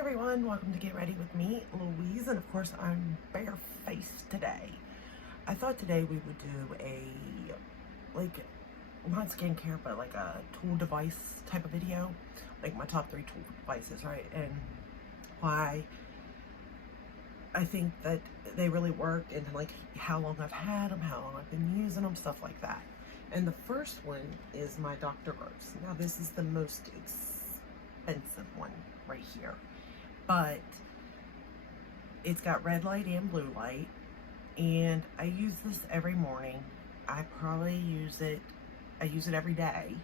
everyone, welcome to Get Ready with me, Louise, and of course I'm barefaced today. I thought today we would do a, not skincare, but like a tool device type of video, like my top 3 tool devices, right? And why I think that they really work, and like how long I've had them, how long I've been using them, stuff like that. And the first one is my Dr. Gross. Now this is the most expensive one right here, but it's got red light and blue light, and I use this every morning. I use it every day,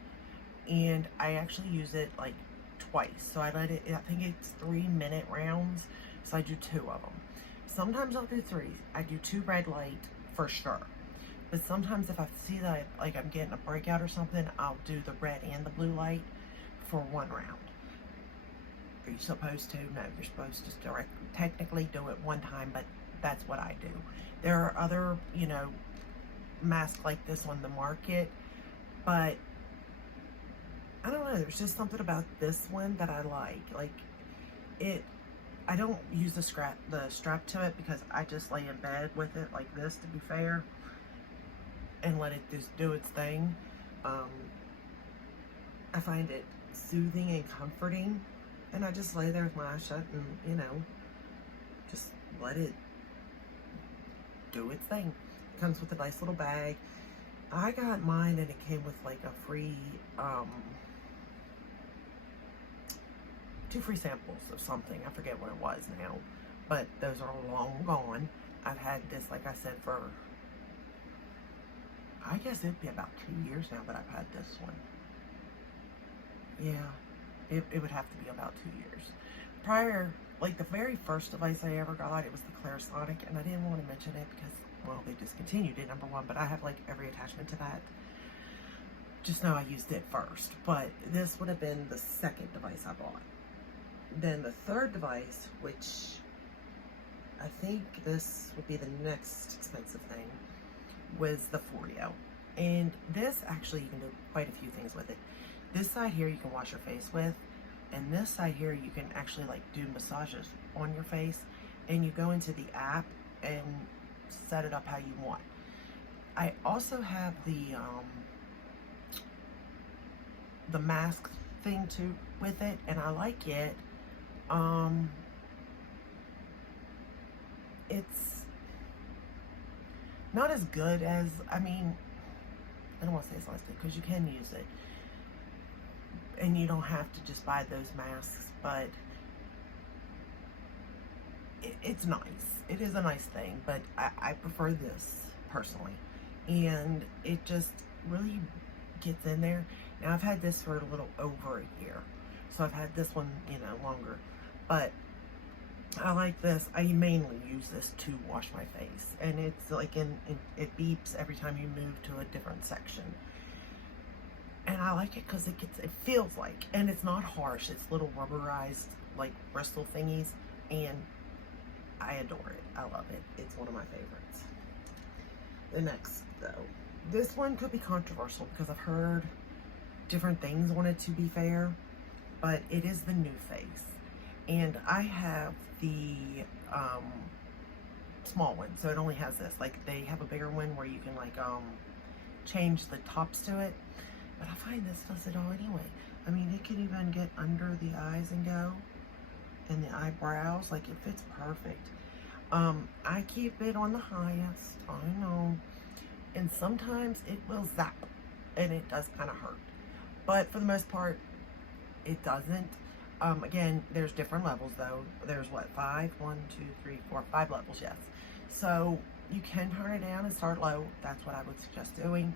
and I actually use it like twice. So I think it's 3-minute rounds, so I do 2 of them. Sometimes I'll do 3. I do 2 red light for sure. But sometimes if I see that I'm getting a breakout or something, I'll do the red and the blue light for 1 round. Are you supposed to? No, you're supposed to technically do it 1 time, but that's what I do. There are other, masks like this on the market, but I don't know, there's just something about this one that I like. I don't use the strap to it because I just lay in bed with it like this, to be fair, and let it just do its thing. I find it soothing and comforting, and I just lay there with my eyes shut and, just let it do its thing. It comes with a nice little bag. I got mine and it came with like a free, 2 free samples of something. I forget what it was now, but those are long gone. I've had this, like I said, for, I guess it'd be about 2 years now that I've had this one. Yeah, it would have to be about 2 years. Prior, like the very first device I ever got, it was the Clarisonic, and I didn't want to mention it because, well, they discontinued it, number 1, but I have like every attachment to that. Just know I used it first, but this would have been the 2nd device I bought. Then the 3rd device, which I think this would be the next expensive thing, was the Foreo. And this, actually, you can do quite a few things with it. This side here you can wash your face with, and this side here you can actually like do massages on your face, and you go into the app and set it up how you want. I also have the mask thing too with it, and I like it. It's not as good as, I don't want to say it's less good because you can use it and you don't have to just buy those masks, but it's nice. It is a nice thing, but I prefer this personally, and it just really gets in there. Now I've had this for a little over a year, so I've had this one, longer, but I like this. I mainly use this to wash my face, and it's like it beeps every time you move to a different section. And I like it because it feels like, and it's not harsh. It's little rubberized, like bristle thingies, and I adore it. I love it. It's one of my favorites. The next, though, this one could be controversial because I've heard different things on it, to be fair, but it is the NuFace. And I have the small one, so it only has this. Like, they have a bigger one where you can change the tops to it, but I find this does it all anyway. It can even get under the eyes and go, and the eyebrows. Like, it fits perfect. I keep it on the highest, I know, and sometimes it will zap, and it does kind of hurt, but for the most part, it doesn't. Again, there's different levels though. There's what, 5? 1, 2, 3, 4, 5 levels, yes. So you can turn it down and start low. That's what I would suggest doing.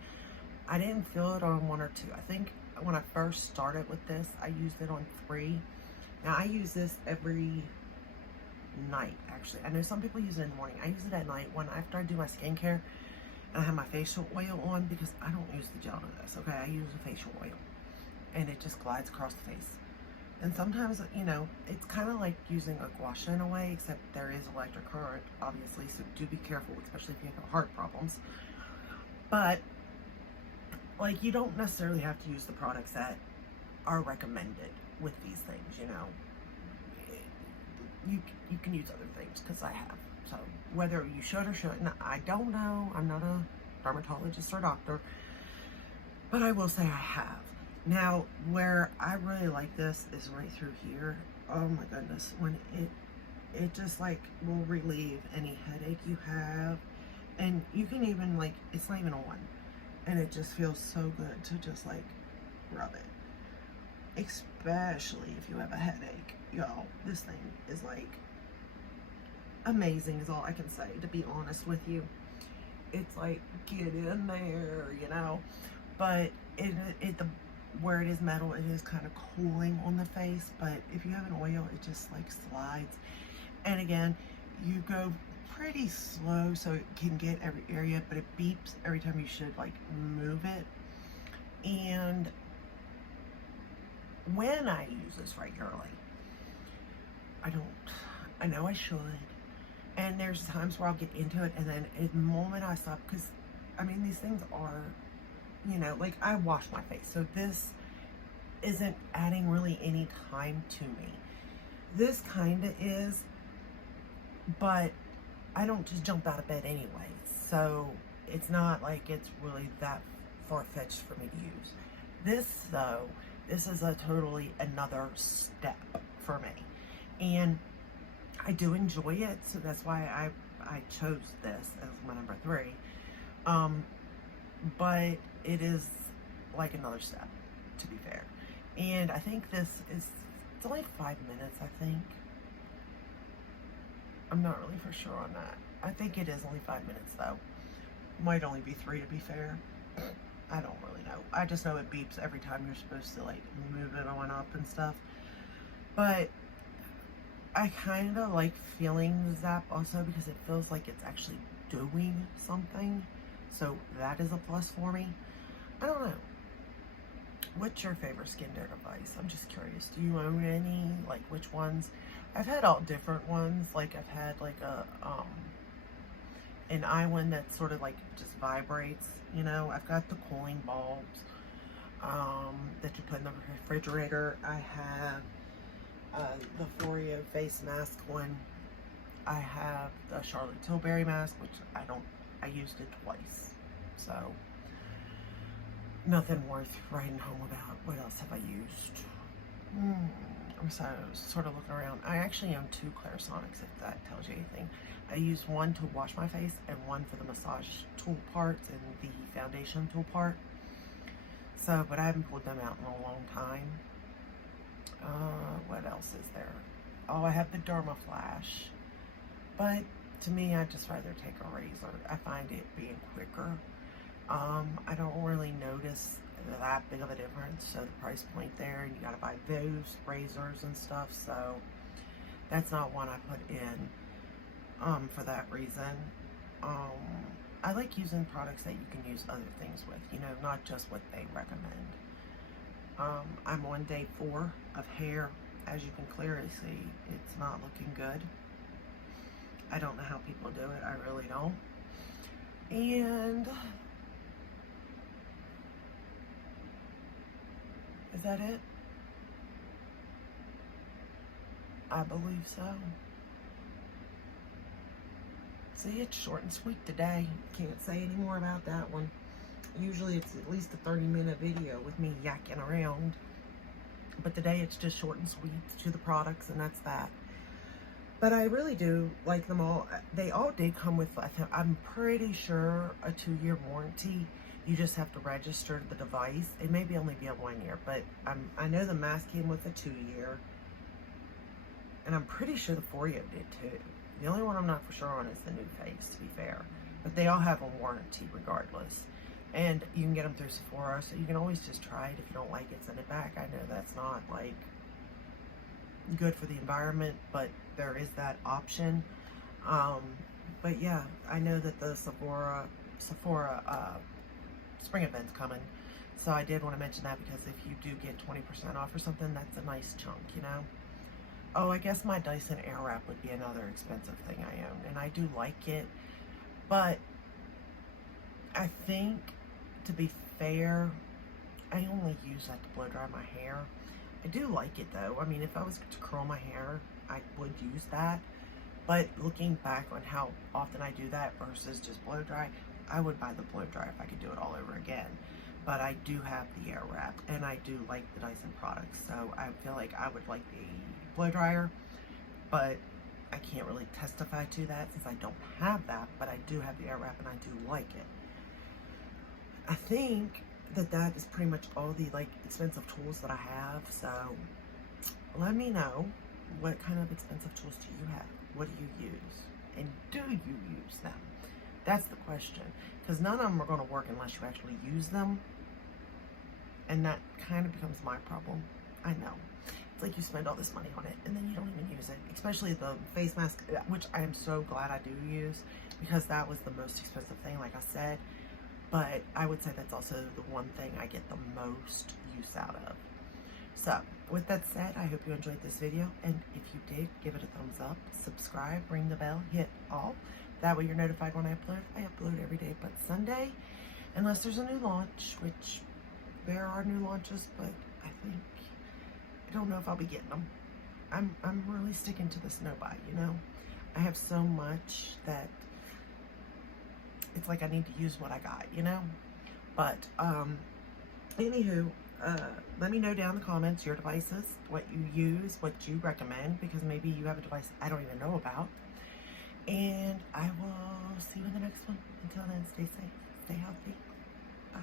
I didn't feel it on 1 or 2. I think when I first started with this, I used it on 3. Now I use this every night, actually. I know some people use it in the morning. I use it at night after I do my skincare, and I have my facial oil on, because I don't use the gel to this, okay? I use the facial oil, and it just glides across the face. And sometimes, it's kind of like using a gua sha in a way, except there is electric current, obviously, so do be careful, especially if you have heart problems. But, like, you don't necessarily have to use the products that are recommended with these things, you can use other things, because I have. So whether you should or shouldn't, I don't know. I'm not a dermatologist or doctor, but I will say I have. Now, where I really like this is right through here. Oh my goodness, when it just like will relieve any headache you have, and you can even like, it's not even on, and it just feels so good to just like rub it, especially if you have a headache. Y'all, this thing is like amazing is all I can say, to be honest with you. It's like, get in there, you know. But where it is metal, it is kind of cooling on the face, but if you have an oil, it just like slides. And again, you go pretty slow so it can get every area, but it beeps every time you should like move it. And when I use this regularly, I know I should, and there's times where I'll get into it, and then the moment I stop, because I mean, these things are, you know, like, I wash my face, so this isn't adding really any time to me. This kind of is, but I don't just jump out of bed anyway, so it's not like it's really that far-fetched for me to use. This, though, this is a totally another step for me, and I do enjoy it, so that's why I chose this as my number 3. But it is like another step, to be fair. And I think this is, it's only 5 minutes, I think. I'm not really for sure on that. I think it is only 5 minutes, though. Might only be 3, to be fair. I don't really know. I just know it beeps every time you're supposed to like move it on up and stuff. But I kind of like feeling the zap also, because it feels like it's actually doing something. So that is a plus for me. I don't know. What's your favorite skincare device? I'm just curious. Do you own any? Like, which ones? I've had all different ones. Like, I've had like an eye one that sort of like just vibrates, you know. I've got the cooling bulbs that you put in the refrigerator. I have the Foreo face mask one. I have the Charlotte Tilbury mask, which I used it twice, so nothing worth writing home about. What else have I used? I'm sort of looking around. I actually own 2 Clarisonics, if that tells you anything. I use one to wash my face and one for the massage tool parts and the foundation tool part. So, but I haven't pulled them out in a long time. What else is there? Oh, I have the Derma Flash. But to me, I'd just rather take a razor. I find it being quicker. I don't really notice that big of a difference. So the price point there, and you gotta buy those razors and stuff. So that's not one I put in for that reason. I like using products that you can use other things with, you know, not just what they recommend. I'm on day 4 of hair. As you can clearly see, it's not looking good. I don't know how people do it. I really don't. And is that it? I believe so. See, it's short and sweet today. Can't say any more about that one. Usually it's at least a 30-minute video with me yakking around. But today it's just short and sweet to the products, and that's that. But I really do like them all. They all did come with, I'm pretty sure, a 2-year warranty. You just have to register the device. It may only be a 1 year, but I know the mask came with a 2-year. And I'm pretty sure the Foreo did too. The only one I'm not for sure on is the NuFace, to be fair. But they all have a warranty regardless. And you can get them through Sephora, so you can always just try it. If you don't like it, send it back. I know that's not like good for the environment, but there is that option. But yeah, I know that the Sephora spring event's coming, so I did want to mention that, because if you do get 20% off or something, that's a nice chunk, you know. Oh, I guess my Dyson Airwrap would be another expensive thing I own, and I do like it, but I think, to be fair, I only use that to blow dry my hair. I do like it though. I mean, if I was to curl my hair, I would use that. But looking back on how often I do that versus just blow dry, I would buy the blow dry if I could do it all over again. But I do have the air wrap, and I do like the Dyson products, so I feel like I would like the blow dryer, but I can't really testify to that since I don't have that, but I do have the air wrap and I do like it. I think that is pretty much all the like expensive tools that I have, so let me know, what kind of expensive tools do you have? What do you use? And do you use them? That's the question, because none of them are going to work unless you actually use them, and that kind of becomes my problem. I know. It's like you spend all this money on it and then you don't even use it, especially the face mask, which I am so glad I do use, because that was the most expensive thing, like I said, but I would say that's also the one thing I get the most use out of. So with that said, I hope you enjoyed this video, and if you did, give it a thumbs up, subscribe, ring the bell, hit all. That way you're notified when I upload. I upload every day but Sunday, unless there's a new launch, which there are new launches, but I don't know if I'll be getting them. I'm really sticking to this no-buy, you know? I have so much that it's like I need to use what I got, you know? But, anywho, let me know down in the comments your devices, what you use, what you recommend, because maybe you have a device I don't even know about. And I will see you in the next one. Until then, stay safe, stay healthy. Bye.